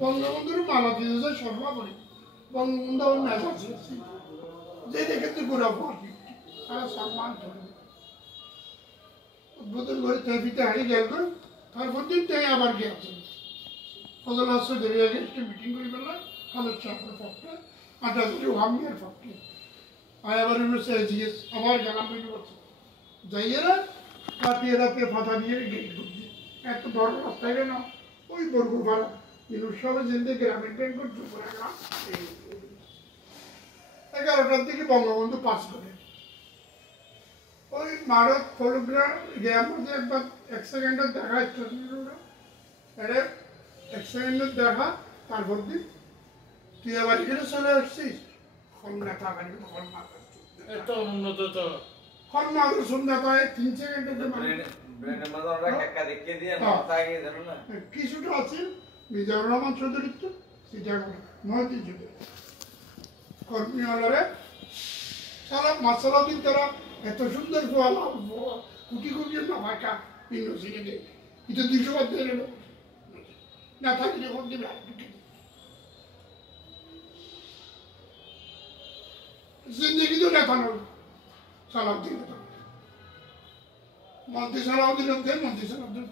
বঙ্গবন্ধুর মালা দিয়েছে সর্বোপরি বঙ্গবন্ধু আমার মেজাজ আছে যে দেখে তুই ঘুরা পড়বি তারা সম্মান করে উদ্বোধন করে ট্রাফিতে হারিয়ে গেল তারপর দিন তাই আবার গেছে ফজল হাসান ধরে আগে একটা মিটিং করে ফেললাম খালেদ সাহেবের পক্ষে আটাজুরি হামিয়ার পক্ষে আয় আবার জিজ্ঞেস আবার গেলাম যাইয়েরা কাটিয়ে রাতে ফাঁকা দিয়ে গেট করছি এত বড় রাস্তায় গেল ওই বরগুর ভাড়া সবে যেতে গ্রামীণ ব্যাংক করছে 11টার দিকে বঙ্গবন্ধু পাস করে ওই মারত ফটোগ্রাফ গিয়ার মধ্যে একবার 1 সেকেন্ডের দেখা এটা 1 সেকেন্ডের দেখা তারপর দিন তুই আবার এখানে চলে আসছিস খন্না থাকার খন্না এত উন্নত তো খন্না সুন্দর পায় 3 সেকেন্ডের কিছুটা আছে মিজানুর রহমান চৌধুরী তো সেটা মহাদিন চৌধুরী কর্মী হলরে সারা মাসালা দিন তারা এত সুন্দর গোয়ালা কুটি কুটি না ভাষা ইউনিভার্সিটি দেয় এটা 200 বার দিয়ে নেব না থাকি যখন দেবে জিন্দগি তো দেখানো সালাউদ্দিন মন্ত্রী সালাউদ্দিন দেন মন্ত্রী সালাউদ্দিন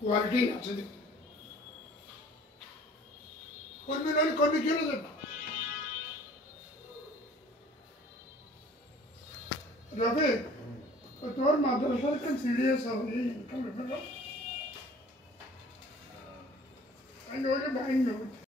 কোয়ালিটি আছে দেখতে কর্মী নয় কর্মী কেন যাবে রবে তোর মাদ্রাসার কেন সিরিয়াস হবে এই